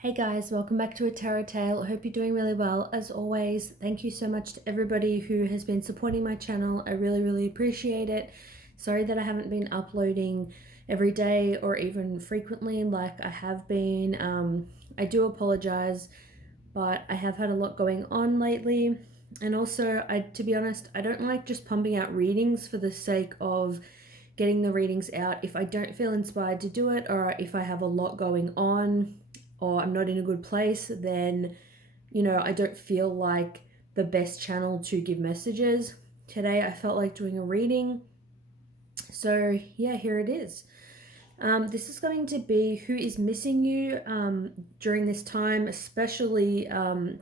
Hey guys, welcome back to A Tarot Tale. I hope you're doing really well. As always, thank you so much to everybody who has been supporting my channel. I really appreciate it. Sorry that I haven't been uploading every day or even frequently like I have been. I do apologize, but I have had a lot going on lately. And also, to be honest, I don't like just pumping out readings for the sake of getting the readings out if I don't feel inspired to do it, or if I have a lot going on or I'm not in a good place, then I don't feel like the best channel to give messages. Today I felt like doing a reading, so yeah, here it is. This is going to be who is missing you during this time, especially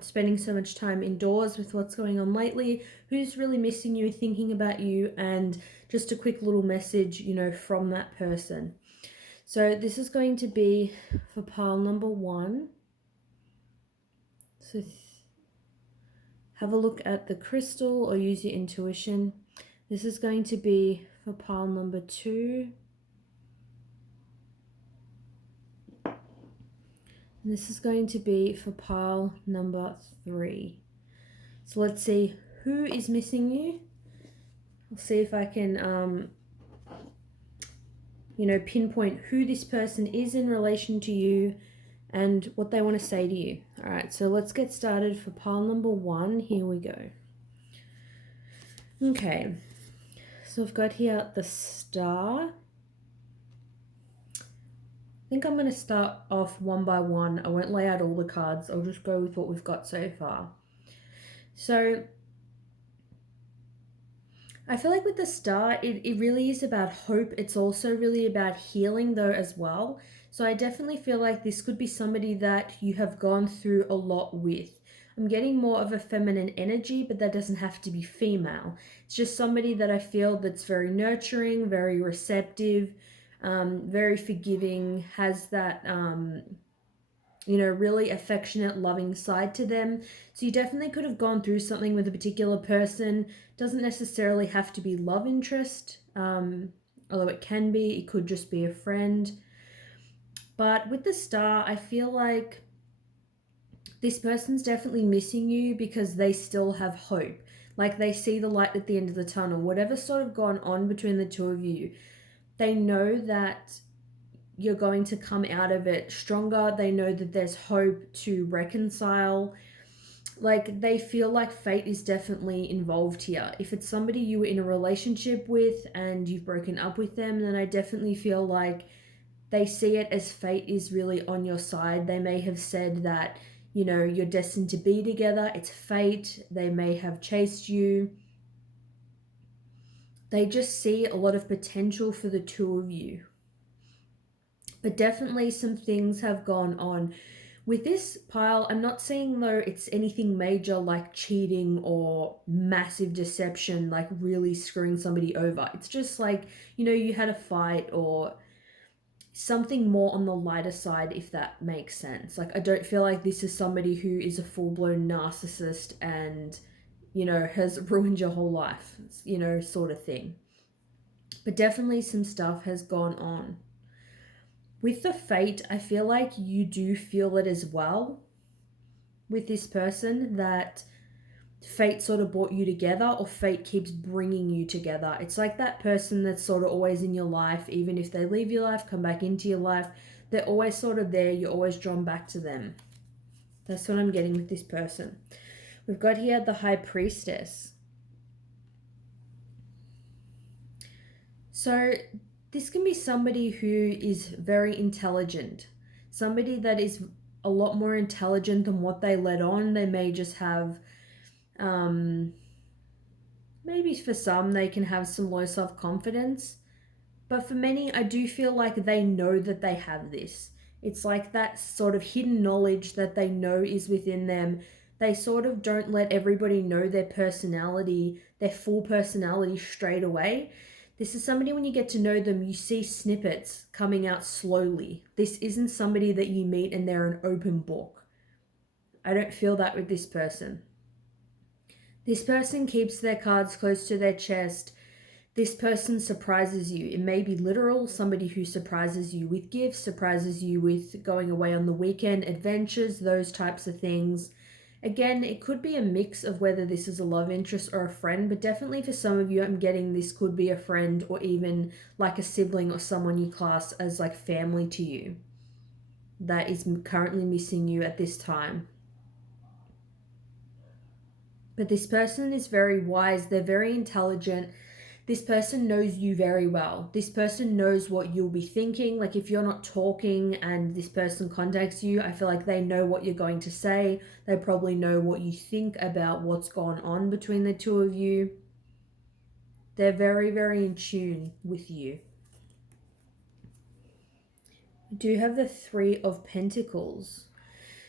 spending so much time indoors with what's going on lately. Who's really missing you, thinking about you, and just a quick little message, from that person. So this is going to be for pile number one. So have a look at the crystal or use your intuition. This is going to be for pile number two. And this is going to be for pile number three. So let's see who is missing you. I'll see if I can, pinpoint who this person is in relation to you and what they want to say to you. All right, so let's get started for pile number one. Here we go. Okay, so I've got here the Star. I think I'm going to start off one by one. I won't lay out all the cards. I'll just go with what we've got so far. So I feel like with the Star, it really is about hope. It's also really about healing though as well. So I definitely feel like this could be somebody that you have gone through a lot with. I'm getting more of a feminine energy, but that doesn't have to be female. It's just somebody that I feel that's very nurturing, very receptive, very forgiving, has that, really affectionate, loving side to them. So you definitely could have gone through something with a particular person. Doesn't necessarily have to be love interest, although it can be. It could just be a friend. But with the Star, I feel like this person's definitely missing you because they still have hope. Like they see the light at the end of the tunnel. Whatever's sort of gone on between the two of you, they know that you're going to come out of it stronger. They know that there's hope to reconcile. Like they feel like fate is definitely involved here. If it's somebody you were in a relationship with and you've broken up with them, then I definitely feel like they see it as fate is really on your side. They may have said that, you're destined to be together. It's fate. They may have chased you. They just see a lot of potential for the two of you. But definitely some things have gone on. With this pile, I'm not saying though it's anything major like cheating or massive deception, like really screwing somebody over. It's just like, you had a fight or something more on the lighter side, if that makes sense. Like, I don't feel like this is somebody who is a full-blown narcissist and, has ruined your whole life, sort of thing. But definitely some stuff has gone on. With the fate, I feel like you do feel it as well with this person, that fate sort of brought you together or fate keeps bringing you together. It's like that person that's sort of always in your life, even if they leave your life, come back into your life, they're always sort of there, you're always drawn back to them. That's what I'm getting with this person. We've got here the High Priestess. So this can be somebody who is very intelligent, somebody that is a lot more intelligent than what they let on. They may just have maybe for some they can have some low self-confidence, but for many I do feel like they know that they have this. It's like that sort of hidden knowledge that they know is within them. They sort of don't let everybody know their personality, their full personality straight away. This is somebody, when you get to know them, you see snippets coming out slowly. This isn't somebody that you meet and they're an open book. I don't feel that with this person. This person keeps their cards close to their chest. This person surprises you. It may be literal, somebody who surprises you with gifts, surprises you with going away on the weekend, adventures, those types of things. Again, it could be a mix of whether this is a love interest or a friend, but definitely for some of you, I'm getting this could be a friend or even like a sibling or someone you class as like family to you that is currently missing you at this time. But this person is very wise. They're very intelligent. This person knows you very well. This person knows what you'll be thinking. Like if you're not talking and this person contacts you, I feel like they know what you're going to say. They probably know what you think about what's gone on between the two of you. They're very, very in tune with you. I do have the Three of Pentacles.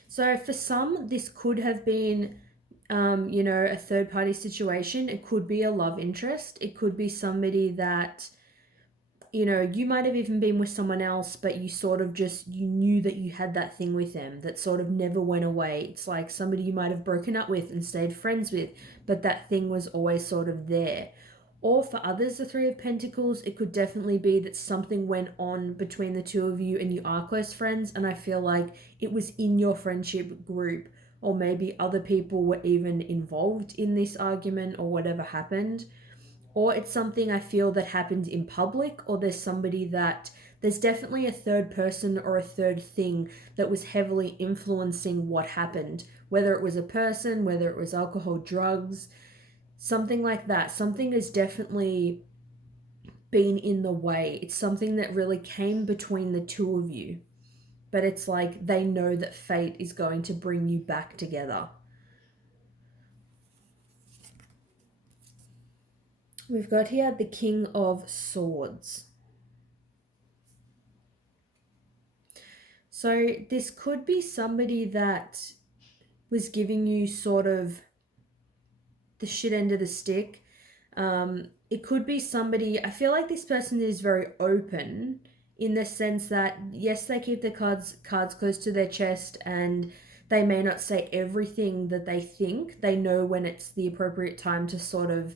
So for some, this could have been a third party situation. It could be a love interest. It could be somebody that, you might have even been with someone else, but you sort of you knew that you had that thing with them that sort of never went away. It's like somebody you might have broken up with and stayed friends with, but that thing was always sort of there. Or for others, the Three of Pentacles, it could definitely be that something went on between the two of you and you are close friends, and I feel like it was in your friendship group, or maybe other people were even involved in this argument or whatever happened. Or it's something I feel that happened in public, or there's definitely a third person or a third thing that was heavily influencing what happened, whether it was a person, whether it was alcohol, drugs, something like that. Something has definitely been in the way. It's something that really came between the two of you. But it's like they know that fate is going to bring you back together. We've got here the King of Swords. So this could be somebody that was giving you sort of the shit end of the stick. It could be somebody, I feel like this person is very open in the sense that, yes, they keep their cards close to their chest and they may not say everything that they think. They know when it's the appropriate time to sort of,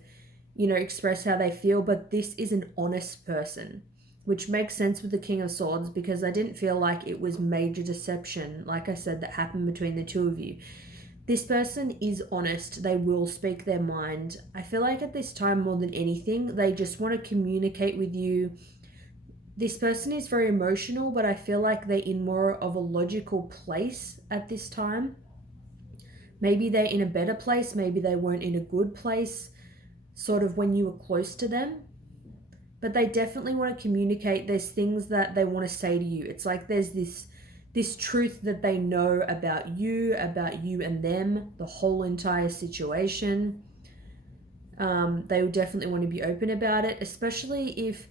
express how they feel, but this is an honest person, which makes sense with the King of Swords because I didn't feel like it was major deception, like I said, that happened between the two of you. This person is honest. They will speak their mind. I feel like at this time, more than anything, they just want to communicate with you. This person is very emotional, but I feel like they're in more of a logical place at this time. Maybe they're in a better place. Maybe they weren't in a good place, sort of when you were close to them. But they definitely want to communicate. There's things that they want to say to you. It's like there's this truth that they know about you and them, the whole entire situation. They would definitely want to be open about it, especially if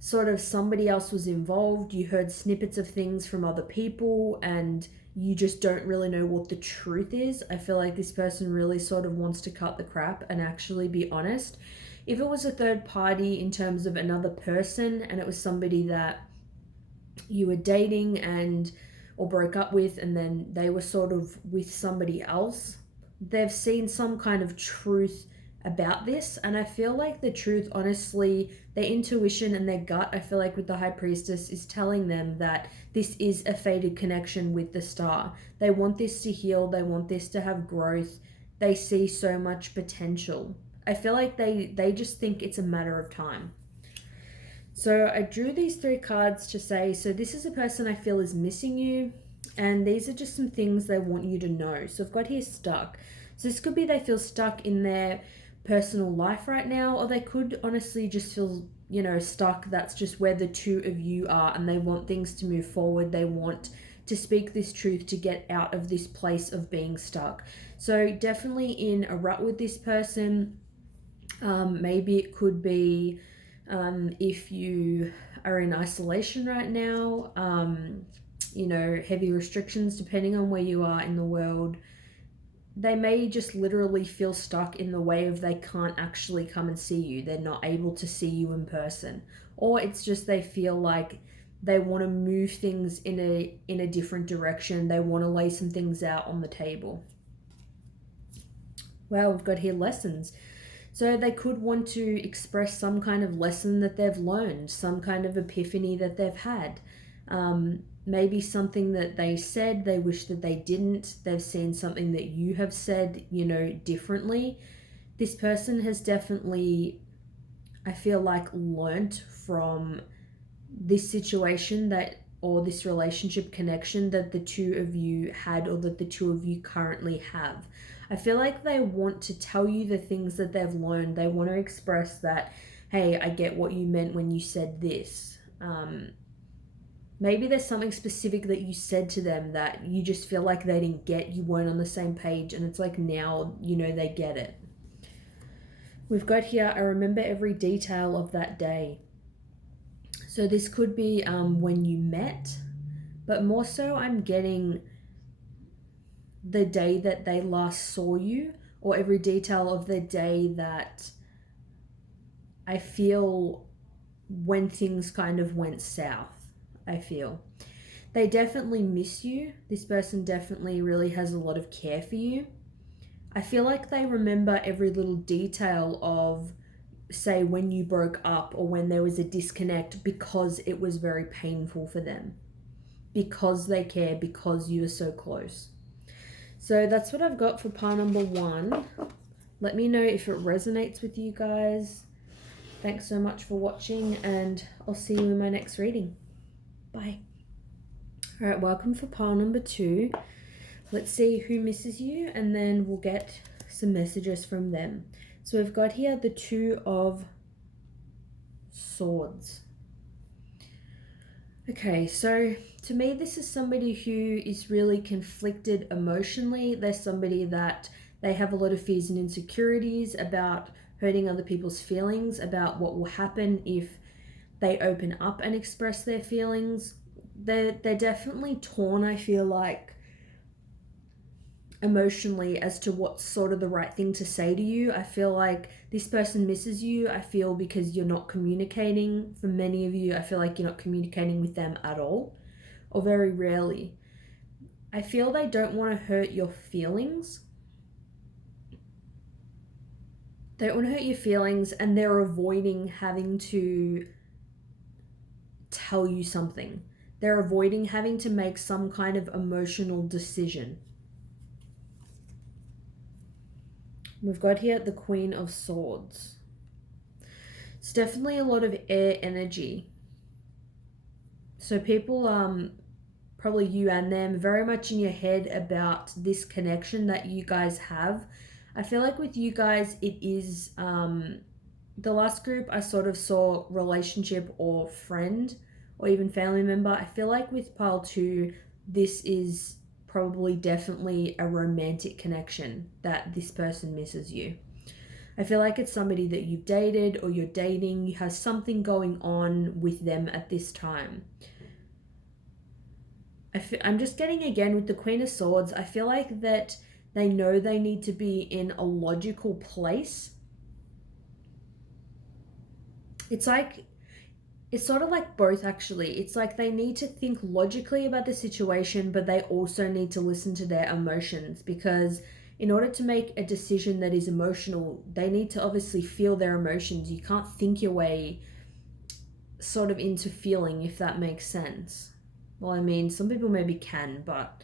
sort of somebody else was involved. You heard snippets of things from other people and you just don't really know what the truth is. I feel like this person really sort of wants to cut the crap and actually be honest. If it was a third party in terms of another person and it was somebody that you were dating or broke up with and then they were sort of with somebody else, they've seen some kind of truth about this, and I feel like the truth, honestly, their intuition and their gut, I feel like with the High Priestess, is telling them that this is a fated connection with the star. They want this to heal. They want this to have growth. They see so much potential. I feel like they just think it's a matter of time. So I drew these 3 cards to say, so this is a person I feel is missing you, and these are just some things they want you to know. So I've got here stuck. So this could be they feel stuck in their personal life right now, or they could honestly just feel, stuck. That's just where the two of you are, and they want things to move forward. They want to speak this truth to get out of this place of being stuck. So definitely in a rut with this person. Maybe it could be if you are in isolation right now, heavy restrictions depending on where you are in the world. They may just literally feel stuck in the way of they can't actually come and see you. They're not able to see you in person. Or it's just they feel like they want to move things in a different direction. They want to lay some things out on the table. Well, we've got here lessons. So they could want to express some kind of lesson that they've learned, some kind of epiphany that they've had. Maybe something that they said they wish that they didn't. They've seen something that you have said, differently. This person has definitely, I feel like, learnt from this situation or this relationship connection that the two of you had, or that the two of you currently have. I feel like they want to tell you the things that they've learned. They want to express that, hey, I get what you meant when you said this. Maybe there's something specific that you said to them that you just feel like they didn't get, you weren't on the same page, and it's like now, they get it. We've got here, I remember every detail of that day. So this could be when you met, but more so I'm getting the day that they last saw you, or every detail of the day that I feel when things kind of went south. I feel they definitely miss you. This person definitely really has a lot of care for you. I feel like they remember every little detail of, say, when you broke up or when there was a disconnect, because it was very painful for them, because they care, because you are so close. So that's what I've got for pile number 1. Let me know if it resonates with you guys. Thanks so much for watching, and I'll see you in my next reading. Bye. All right, welcome for pile number 2. Let's see who misses you, and then we'll get some messages from them. So we've got here the 2 of Swords. Okay, so to me, this is somebody who is really conflicted emotionally. They're somebody that they have a lot of fears and insecurities about hurting other people's feelings, about what will happen if they open up and express their feelings. They're definitely torn, I feel like, emotionally, as to what's sort of the right thing to say to you. I feel like this person misses you, I feel, because you're not communicating. For many of you, I feel like you're not communicating with them at all, or very rarely. I feel they don't want to hurt your feelings. They don't want to hurt your feelings, and they're avoiding having to tell you something. They're avoiding having to make some kind of emotional decision. We've got here the Queen of Swords. It's definitely a lot of air energy. So people, probably you and them, very much in your head about this connection that you guys have. I feel like with you guys, it is, the last group I sort of saw relationship or friend or even family member. I feel like with pile 2, this is probably definitely a romantic connection that this person misses you. I feel like it's somebody that you've dated or you're dating. You have something going on with them at this time. I'm just getting, again, with the Queen of Swords, I feel like that they know they need to be in a logical place. It's sort of like both, actually. It's like they need to think logically about the situation, but they also need to listen to their emotions, because in order to make a decision that is emotional, they need to obviously feel their emotions. You can't think your way sort of into feeling, if that makes sense. Well, I mean, some people maybe can, but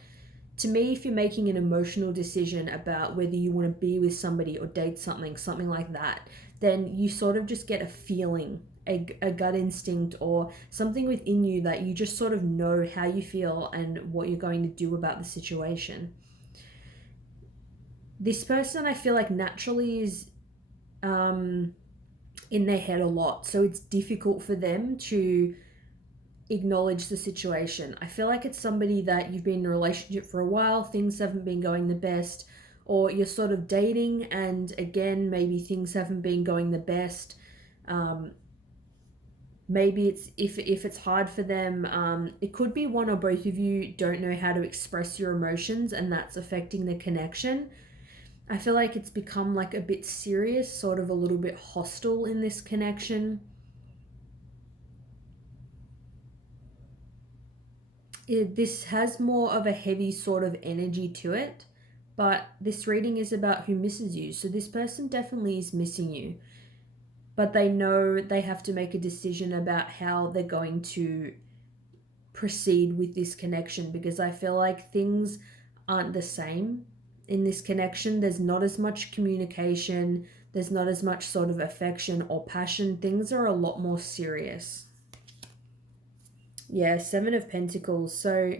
to me, if you're making an emotional decision about whether you want to be with somebody or date something like that, then you sort of just get a feeling, a gut instinct, or something within you that you just sort of know how you feel and what you're going to do about the situation. This person, I feel like, naturally is in their head a lot, so it's difficult for them to acknowledge the situation. I feel like it's somebody that you've been in a relationship for a while, things haven't been going the best, or you're sort of dating and again, maybe things haven't been going the best. Maybe it's if it's hard for them, it could be one or both of you don't know how to express your emotions, and that's affecting the connection. I feel like it's become like a bit serious, sort of a little bit hostile in this connection. This has more of a heavy sort of energy to it, but this reading is about who misses you. So this person definitely is missing you, but they know they have to make a decision about how they're going to proceed with this connection, because I feel like things aren't the same in this connection. There's not as much communication, there's not as much sort of affection or passion. Things are a lot more serious. Yeah, Seven of Pentacles. So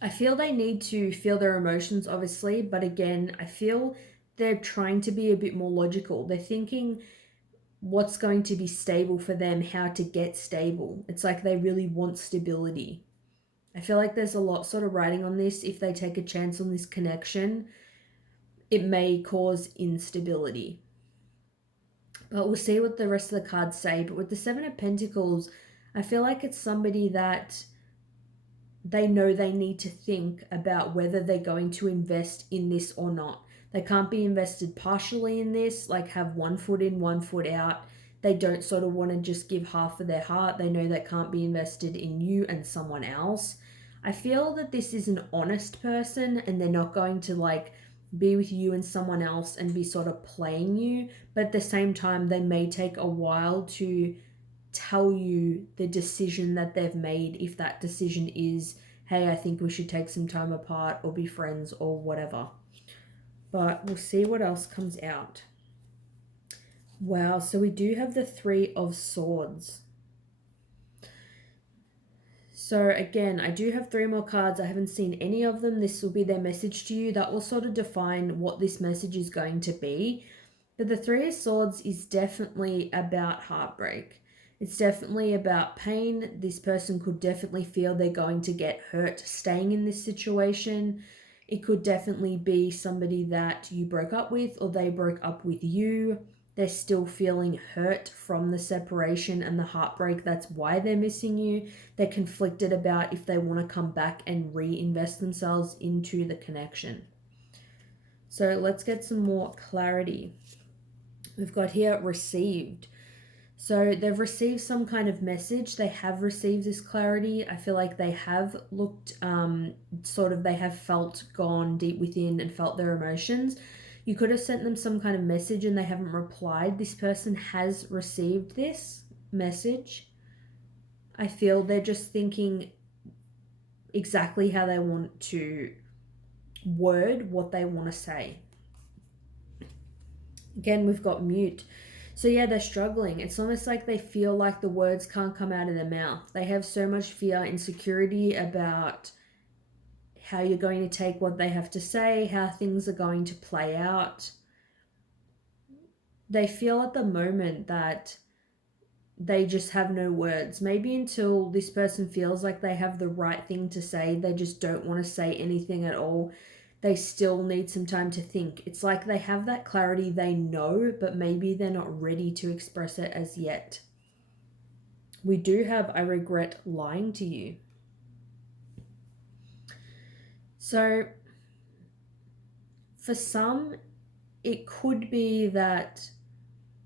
I feel they need to feel their emotions, obviously, but again, I feel they're trying to be a bit more logical. They're thinking what's going to be stable for them, how to get stable. It's like they really want stability. I feel like there's a lot sort of writing on this. If they take a chance on this connection, it may cause instability. But we'll see what the rest of the cards say. But with the Seven of Pentacles, I feel like it's somebody that they know they need to think about whether they're going to invest in this or not. They can't be invested partially in this, like have one foot in, one foot out. They don't sort of want to just give half of their heart. They know that can't be invested in you and someone else. I feel that this is an honest person and they're not going to like be with you and someone else and be sort of playing you. But at the same time, they may take a while to tell you the decision that they've made, if that decision is, hey, I think we should take some time apart or be friends or whatever. But we'll see what else comes out. Wow, so we do have the Three of Swords. So again, I do have 3 more cards. I haven't seen any of them. This will be their message to you. That will sort of define what this message is going to be. But the Three of Swords is definitely about heartbreak. It's definitely about pain. This person could definitely feel they're going to get hurt staying in this situation. It could definitely be somebody that you broke up with or they broke up with you. They're still feeling hurt from the separation and the heartbreak. That's why they're missing you. They're conflicted about if they want to come back and reinvest themselves into the connection. So let's get some more clarity. We've got here received. So they've received some kind of message. They have received this clarity. I feel like they have looked, they have felt, gone deep within and felt their emotions. You could have sent them some kind of message and they haven't replied. This person has received this message. I feel they're just thinking exactly how they want to word what they want to say. Again, we've got mute. So yeah, they're struggling. It's almost like they feel like the words can't come out of their mouth. They have so much fear, insecurity about how you're going to take what they have to say, how things are going to play out. They feel at the moment that they just have no words. Maybe until this person feels like they have the right thing to say, they just don't want to say anything at all. They still need some time to think. It's like they have that clarity, they know, but maybe they're not ready to express it as yet. We do have, I regret lying to you. So for some, it could be that,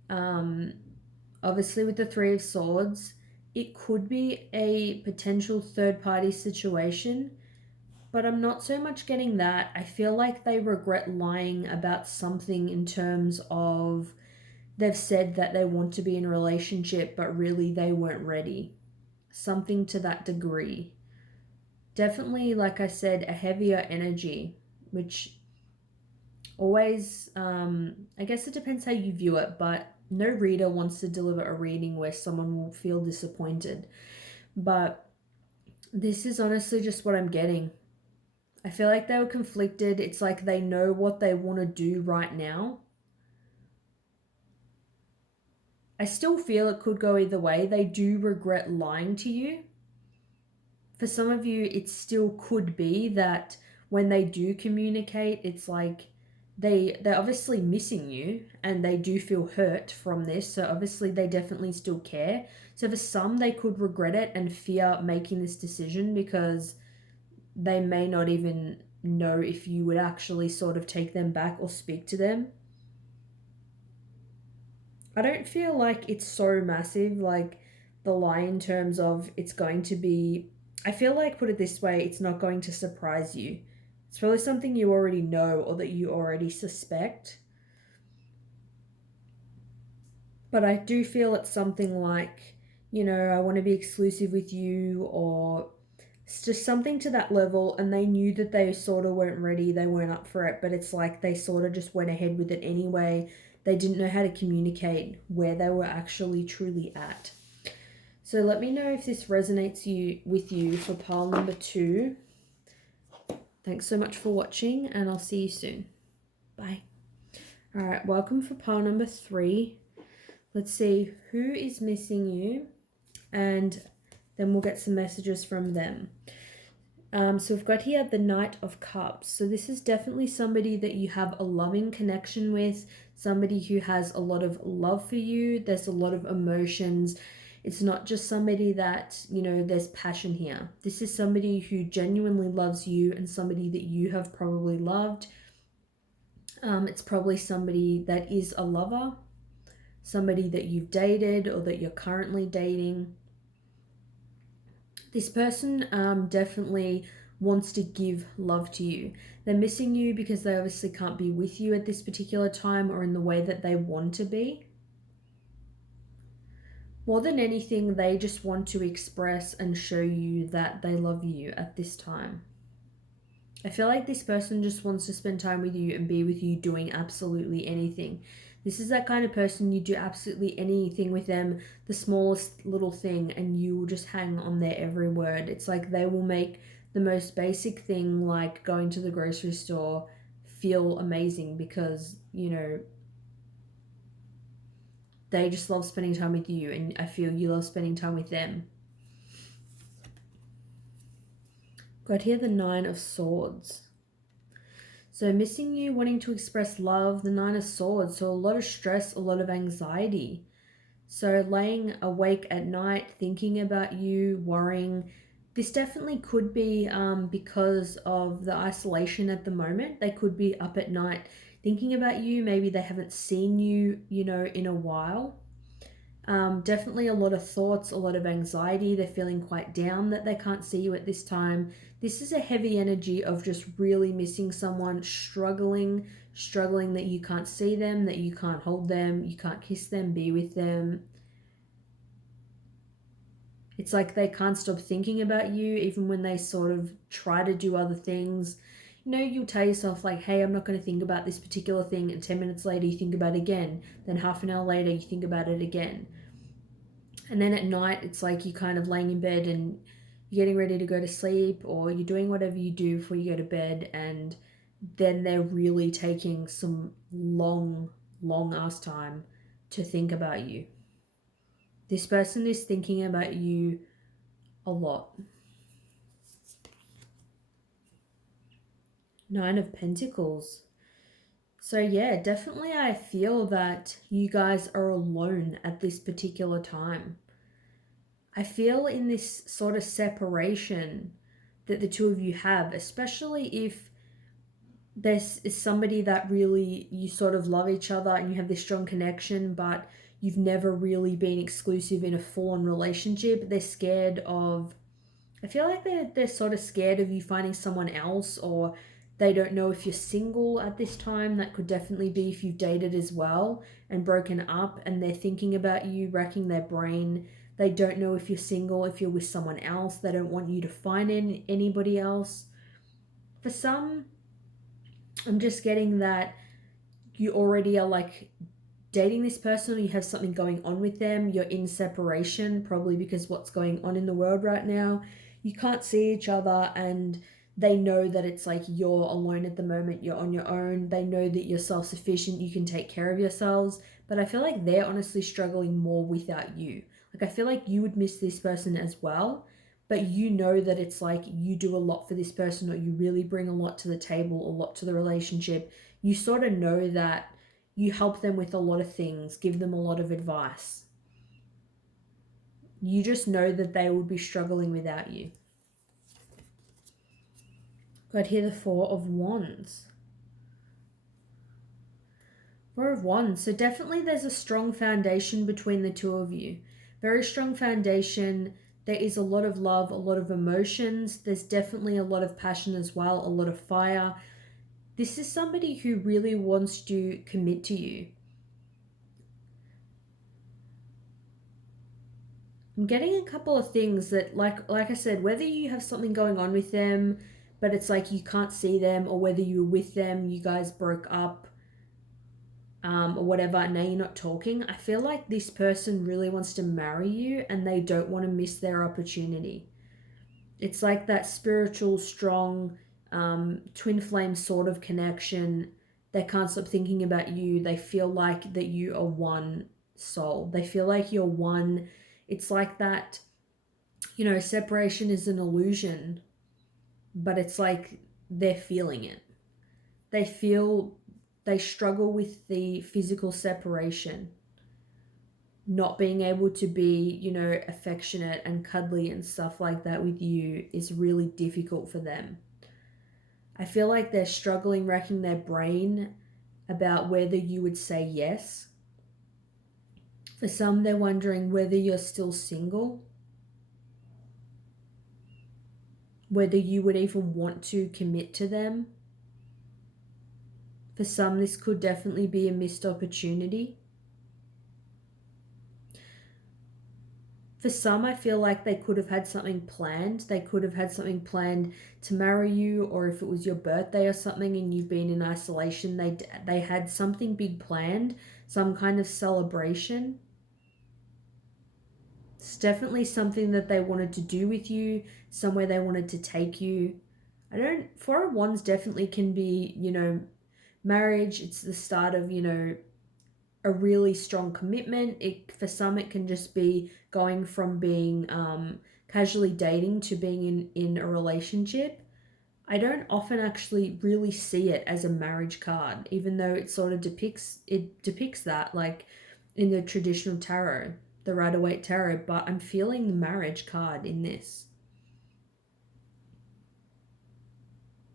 obviously with the Three of Swords, it could be a potential third-party situation. But I'm not so much getting that. I feel like they regret lying about something in terms of they've said that they want to be in a relationship, but really they weren't ready. Something to that degree. Definitely, like I said, a heavier energy, which always, I guess it depends how you view it, but no reader wants to deliver a reading where someone will feel disappointed. But this is honestly just what I'm getting. I feel like they were conflicted. It's like they know what they want to do right now. I still feel it could go either way. They do regret lying to you. For some of you, it still could be that when they do communicate, it's like they're obviously missing you and they do feel hurt from this. So obviously they definitely still care. So for some, they could regret it and fear making this decision because they may not even know if you would actually sort of take them back or speak to them. I don't feel like it's so massive, like the lie in terms of it's going to be I feel like, put it this way, it's not going to surprise you. It's probably something you already know or that you already suspect. But I do feel it's something like, you know, I want to be exclusive with you, or it's just something to that level, and they knew that they sort of weren't ready, they weren't up for it, but it's like they sort of just went ahead with it anyway. They didn't know how to communicate where they were actually truly at. So let me know if this resonates with you for pile number 2. Thanks so much for watching, and I'll see you soon. Bye. All right, welcome for pile number 3. Let's see who is missing you, and then we'll get some messages from them. So we've got here the Knight of Cups. So this is definitely somebody that you have a loving connection with, somebody who has a lot of love for you. There's a lot of emotions. It's not just somebody that, you know, there's passion here. This is somebody who genuinely loves you and somebody that you have probably loved. It's probably somebody that is a lover, somebody that you've dated or that you're currently dating. This person definitely wants to give love to you. They're missing you because they obviously can't be with you at this particular time or in the way that they want to be. More than anything, they just want to express and show you that they love you at this time. I feel like this person just wants to spend time with you and be with you doing absolutely anything. This is that kind of person, you do absolutely anything with them, the smallest little thing, and you will just hang on their every word. It's like they will make the most basic thing, like going to the grocery store, feel amazing because, you know, they just love spending time with you, and I feel you love spending time with them. Got here the 9 of Swords. So missing you, wanting to express love, the 9 of Swords. So a lot of stress, a lot of anxiety. So laying awake at night, thinking about you, worrying. This definitely could be because of the isolation at the moment. They could be up at night thinking about you. Maybe they haven't seen you, you know, in a while. Definitely a lot of thoughts, a lot of anxiety. They're feeling quite down that they can't see you at this time. This is a heavy energy of just really missing someone, struggling that you can't see them, that you can't hold them, you can't kiss them, be with them. It's like they can't stop thinking about you even when they sort of try to do other things. You know, you'll tell yourself like, hey, I'm not going to think about this particular thing, and 10 minutes later you think about it again. Then half an hour later you think about it again. And then at night it's like you kind of laying in bed and you're getting ready to go to sleep, or you're doing whatever you do before you go to bed, and then they're really taking some long ass time to think about you. This person is thinking about you a lot. 9 of Pentacles. So yeah, definitely I feel that you guys are alone at this particular time. I feel in this sort of separation that the two of you have, especially if this is somebody that really you sort of love each other and you have this strong connection, but you've never really been exclusive in a full-on relationship. They're scared of, I feel like they're sort of scared of you finding someone else, or they don't know if you're single at this time. That could definitely be if you've dated as well and broken up, and they're thinking about you, racking their brain. They don't know if you're single, if you're with someone else. They don't want you to find anybody else. For some, I'm just getting that you already are like dating this person, or you have something going on with them. You're in separation, probably because what's going on in the world right now. You can't see each other, and they know that it's like you're alone at the moment. You're on your own. They know that you're self-sufficient. You can take care of yourselves. But I feel like they're honestly struggling more without you. Like, I feel like you would miss this person as well, but you know that it's like you do a lot for this person, or you really bring a lot to the table, a lot to the relationship. You sort of know that you help them with a lot of things, give them a lot of advice. You just know that they would be struggling without you. Got here the 4 of Wands. 4 of Wands. So definitely there's a strong foundation between the two of you. Very strong foundation. There is a lot of love, a lot of emotions. There's definitely a lot of passion as well, a lot of fire. This is somebody who really wants to commit to you. I'm getting a couple of things that, like I said, whether you have something going on with them, but it's like you can't see them, or whether you were with them, you guys broke up, or whatever, and now you're not talking. I feel like this person really wants to marry you and they don't want to miss their opportunity. It's like that spiritual, strong, twin flame sort of connection. They can't stop thinking about you. They feel like that you are one soul. They feel like you're one. It's like that, separation is an illusion, but it's like they're feeling it. They struggle with the physical separation. Not being able to be, affectionate and cuddly and stuff like that with you is really difficult for them. I feel like they're struggling, racking their brain about whether you would say yes. For some, they're wondering whether you're still single, whether you would even want to commit to them. For some, this could definitely be a missed opportunity. For some, I feel like they could have had something planned. They could have had something planned to marry you, or if it was your birthday or something and you've been in isolation, they had something big planned, some kind of celebration. It's definitely something that they wanted to do with you, somewhere they wanted to take you. Four of Wands definitely can be, marriage. It's the start of, a really strong commitment. For some, it can just be going from being casually dating to being in a relationship. I don't often actually really see it as a marriage card, even though it sort of depicts that, like in the traditional tarot, the Rider-Waite tarot, but I'm feeling the marriage card in this.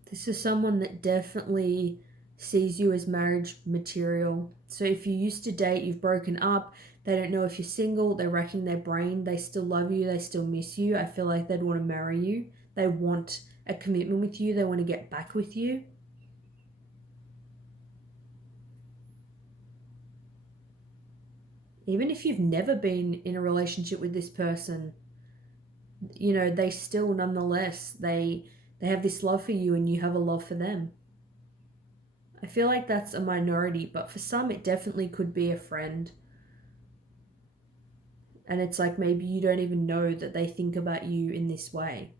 This is someone that definitely sees you as marriage material. So if you used to date, you've broken up, they don't know if you're single, they're racking their brain, they still love you, they still miss you. I feel like they'd want to marry you. They want a commitment with you, they want to get back with you. Even if you've never been in a relationship with this person, they still nonetheless, they have this love for you and you have a love for them. I feel like that's a minority, but for some it definitely could be a friend. And it's like maybe you don't even know that they think about you in this way.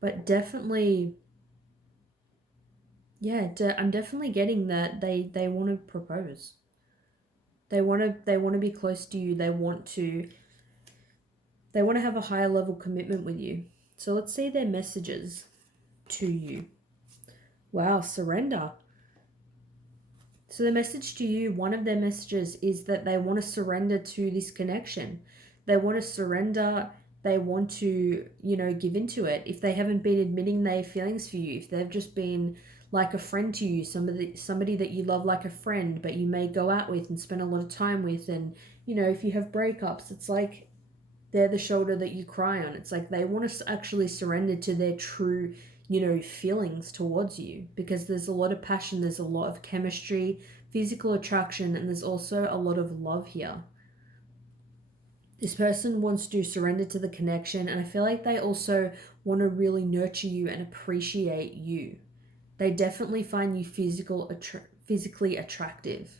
But definitely, yeah, I'm definitely getting that they want to propose. They want to be close to you. They want to have a higher level commitment with you. So let's see their messages to you. Wow, surrender. So the message to you, one of their messages is that they want to surrender to this connection. They want to surrender. They want to, give into it. If they haven't been admitting they have feelings for you, if they've just been like a friend to you, somebody that you love like a friend, but you may go out with and spend a lot of time with, and if you have breakups, it's like they're the shoulder that you cry on. It's like they want to actually surrender to their true, feelings towards you, because there's a lot of passion, there's a lot of chemistry, physical attraction, and there's also a lot of love here. This person wants to surrender to the connection, and I feel like they also want to really nurture you and appreciate you. They definitely find you physically attractive.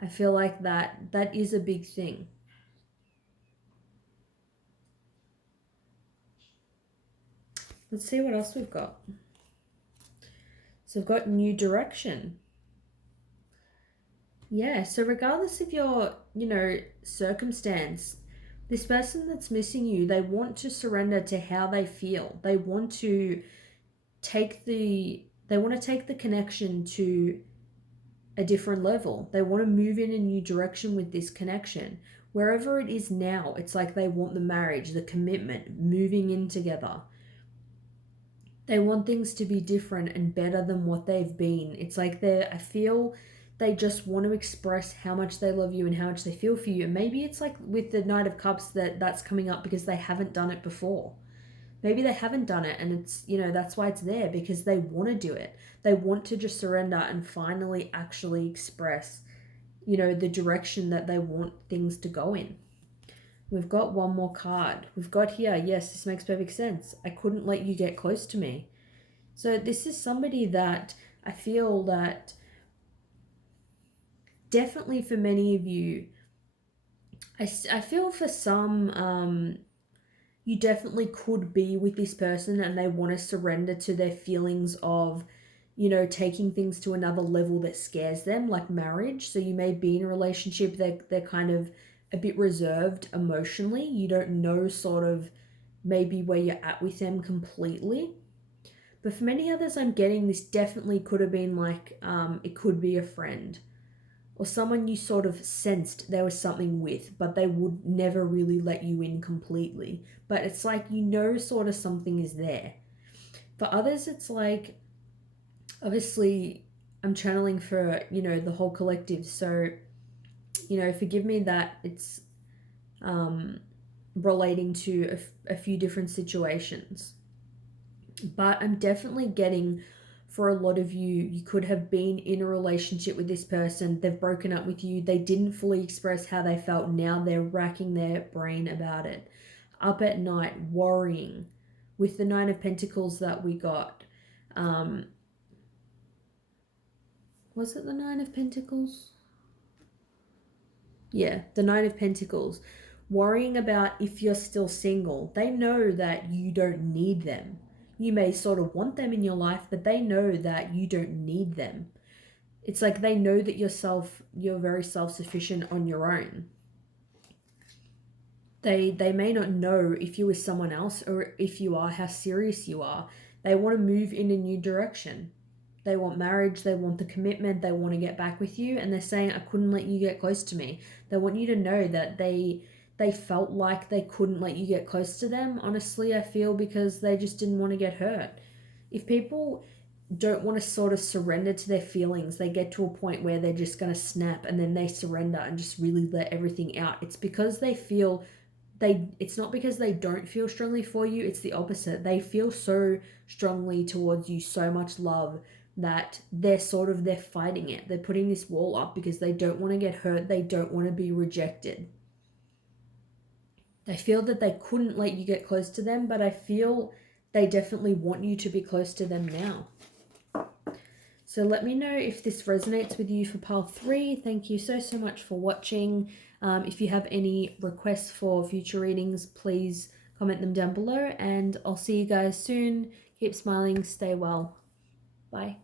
I feel like that is a big thing. Let's see what else we've got. So we've got new direction. Yeah, so regardless of your, circumstance, this person that's missing you, they want to surrender to how they feel. They want to take the connection to a different level. They want to move in a new direction with this connection. Wherever it is now, it's like they want the marriage, the commitment, moving in together. They want things to be different and better than what they've been. It's like I feel they just want to express how much they love you and how much they feel for you. And maybe it's like with the Knight of Cups that's coming up because they haven't done it before. Maybe they haven't done it, and it's, that's why it's there, because they want to do it. They want to just surrender and finally actually express, the direction that they want things to go in. We've got one more card. We've got here, yes, this makes perfect sense. I couldn't let you get close to me. So this is somebody that I feel that definitely for many of you, I feel for some, you definitely could be with this person and they want to surrender to their feelings of, taking things to another level that scares them, like marriage. So you may be in a relationship that they're kind of a bit reserved emotionally. You don't know sort of maybe where you're at with them completely. But for many others, I'm getting this definitely could have been like, it could be a friend or someone you sort of sensed there was something with, but they would never really let you in completely. But it's like, sort of something is there. For others, it's like, obviously, I'm channeling for, the whole collective. So, forgive me that it's relating to a few different situations. But I'm definitely getting, for a lot of you, you could have been in a relationship with this person. They've broken up with you. They didn't fully express how they felt. Now they're racking their brain about it. Up at night, worrying. With the Nine of Pentacles that we got. Was it the Nine of Pentacles? Yeah, the Nine of Pentacles. Worrying about if you're still single. They know that you don't need them. You may sort of want them in your life, but they know that you don't need them. It's like they know that you're very self-sufficient on your own. They may not know if you're with someone else, or if you are, how serious you are. They want to move in a new direction. They want marriage, they want the commitment, they want to get back with you, and they're saying, I couldn't let you get close to me. They want you to know that they felt like they couldn't let you get close to them, honestly, I feel, because they just didn't want to get hurt. If people don't want to sort of surrender to their feelings, they get to a point where they're just going to snap and then they surrender and just really let everything out. It's because they feel it's not because they don't feel strongly for you, it's the opposite. They feel so strongly towards you, so much love, that they're fighting it. They're putting this wall up because they don't want to get hurt. They don't want to be rejected. They feel that they couldn't let you get close to them, but I feel they definitely want you to be close to them now. So let me know if this resonates with you for pile 3. Thank you so much for watching. If you have any requests for future readings, please comment them down below, and I'll see you guys soon. Keep smiling, stay well. Bye.